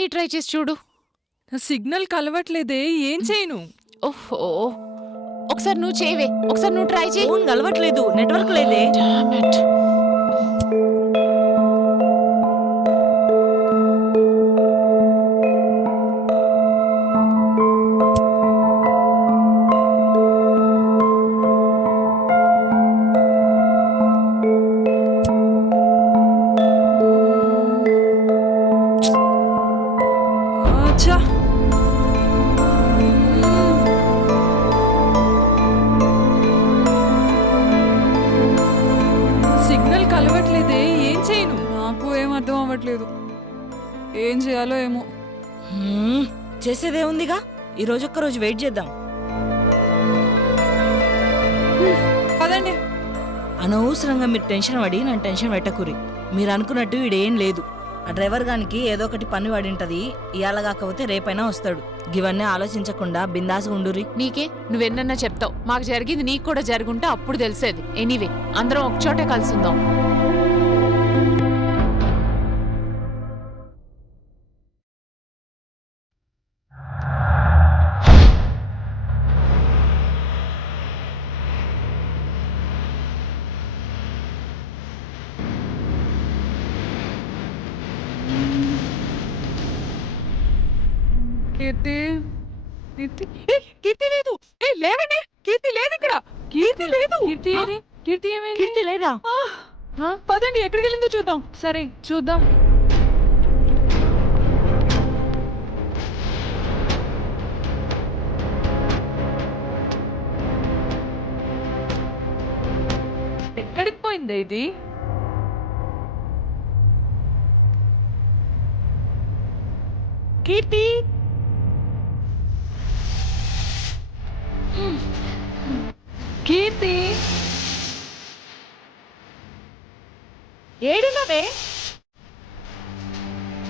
మళ్ళీ ట్రై చేసి చూడు. నా సిగ్నల్ కలవట్లేదే, ఏం చేయను? ఓహో, ఒకసారి నువ్వు చేయవే, ఒకసారి నువ్వు ట్రై చేయి. ఫోన్ కలవట్లేదు, నెట్వర్క్ లేదే. Damn it. అచ్చా, సిగ్నల్ కలవట్లేదే, ఏం చేయను? నాకు ఏం అర్థం అవ్వట్లేదు, ఏం చేయాలో ఏమో. చేసేదే ఉందిగా, ఈ రోజు ఒక్క రోజు వెయిట్ చేద్దాం. పదండి. అనవసరంగా మీరు టెన్షన్ పడి నన్ను టెన్షన్ పెట్టకురి. మీరు అనుకున్నట్టు ఈడేం లేదు. ఆ డ్రైవర్ గానికి ఏదో ఒకటి పని పడింటది, ఇవాళ కాకపోతే రేపైనా వస్తాడు. ఇవన్నీ ఆలోచించకుండా బిందాసు ఉండురి. నీకే నువ్వెన్నన్నా చెప్తావు, మాకు జరిగింది నీకు కూడా జరుగుంటే అప్పుడు తెలిసేది. ఎనీవే, అందరం ఒకచోటే కలుసుందాం. కీర్తి, కీర్తి, కీర్తి లేదు. లేవండి, కీర్తి లేదు ఇక్కడ. కీర్తి లేదు. కీర్తి ఏది? కీర్తి ఏమైంది? కీర్తి లేదా? పదండి, ఎక్కడికి వెళ్ళిందో చూద్దాం. సరే, చూద్దాం. ఎక్కడికి పోయింది ఇది? కీర్తి, కీర్తి, ఏడున్నావే?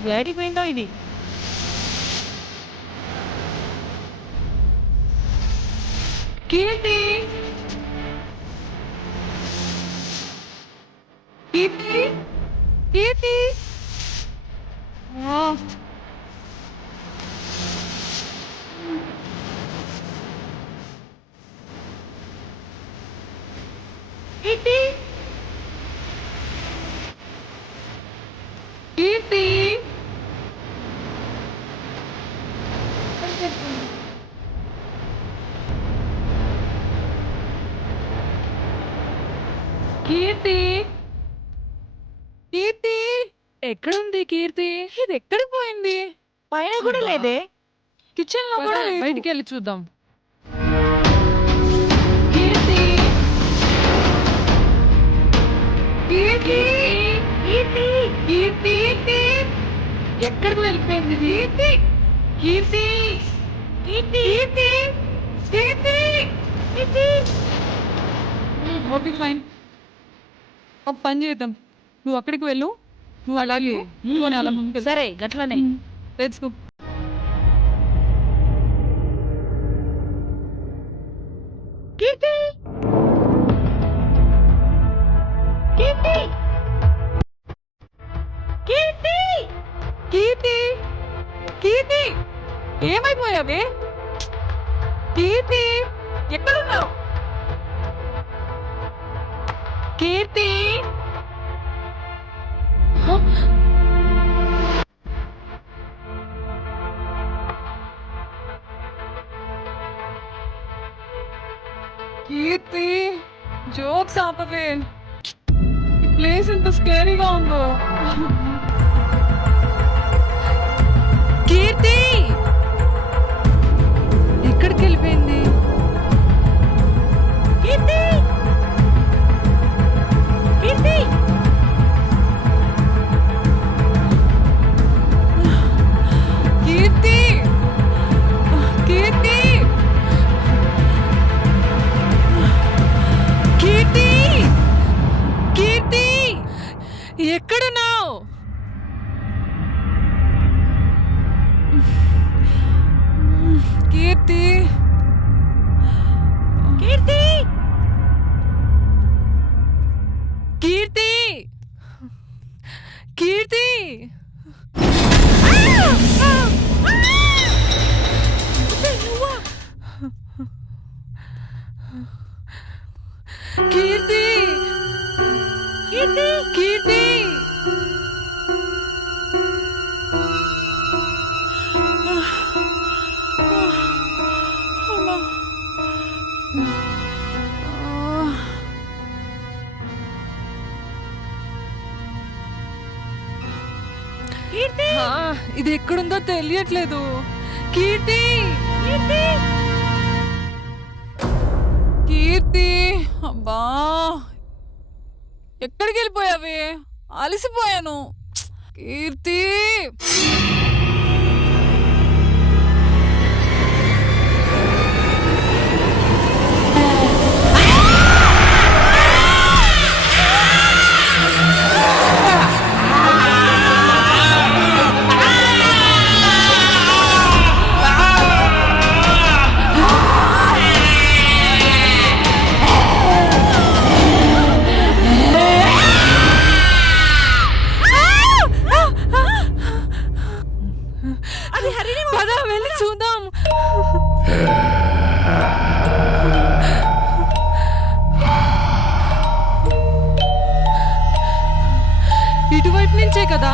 వేడికి పోయిందో ఇది. కీర్తి, కీర్తి, కీర్తి. కీర్తి, కీర్తి, కీర్తి, కీర్తి, ఎక్కడుంది కీర్తి? ఇది ఎక్కడికి పోయింది? పైన కూడా లేదే. కిచెన్ లో కూడా లేదు. బయటికి వెళ్ళి చూద్దాం. కీర్తి, కీర్తి, కీర్తి, కీర్తి, ఎక్కడికి వెళ్ళిపోయింది కీర్తి? కీర్తి, కీర్తి, కీర్తి, కీర్తి. Okay, fine. ఒక పని చేద్దాం, నువ్వు అక్కడికి వెళ్ళు, నువ్వు అలాగే అలా ముందుకు. సరే, గట్లనే. Let's go. కీర్తి, కీర్తి, కీర్తి, కీర్తి, కీర్తి, ఏమైపోయావే? కీర్తి, ఎక్కడున్నావు? కీర్తి, కీర్తి, జోక్స్ ఆపవే. ప్లేస్ ఎంత స్కేరీగా ఉందో. కీర్తి, ఎక్కడికి వెళ్ళిపోయింది? కీర్తి, కీర్తి, కీర్తి, కీర్తి, కీర్తి, కీర్తి, ఎక్కడున్నావు? ఇది ఎక్కడుందో తెలియట్లేదు. కీర్తి, కీర్తి, కీర్తి, అబ్బా ఎక్కడికి వెళ్ళిపోయావే? అలసిపోయాను. కీర్తి, పద వెళ్ళి చూద్దాం. ఇటువైపు నుంచే కదా?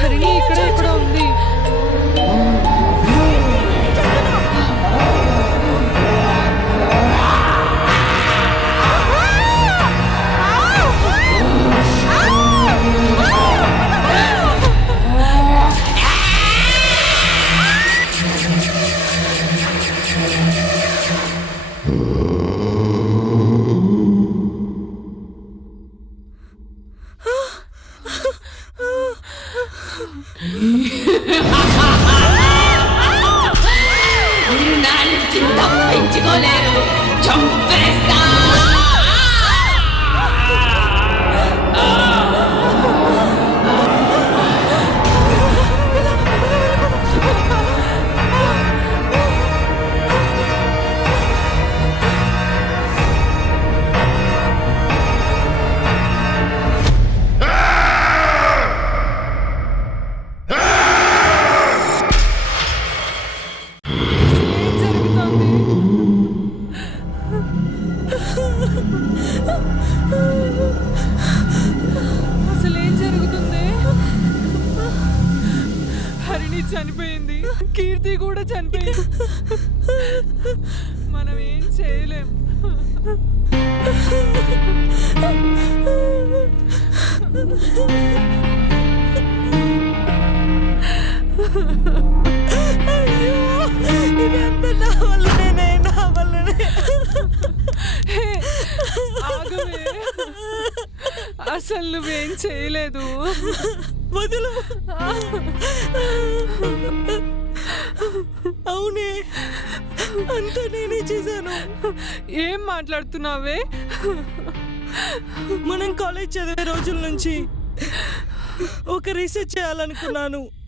హరిణి ఇక్కడ ఎక్కడ ఉంది? తప్పించుకోలేరు, చంపేస్తా. అసలేం జరుగుతుంది? హరిణి చనిపోయింది, కీర్తి కూడా చనిపోయింది. మనం ఏం చేయలేం. ఆగవే, అసలు నువ్వేం చేయలేదు. వదులు. అవునే, అంతా నేనే చేశాను. ఏం మాట్లాడుతున్నావే? మనం కాలేజ్ చదివే రోజుల నుంచి ఒక రీసెర్చ్ చేయాలనుకున్నాను.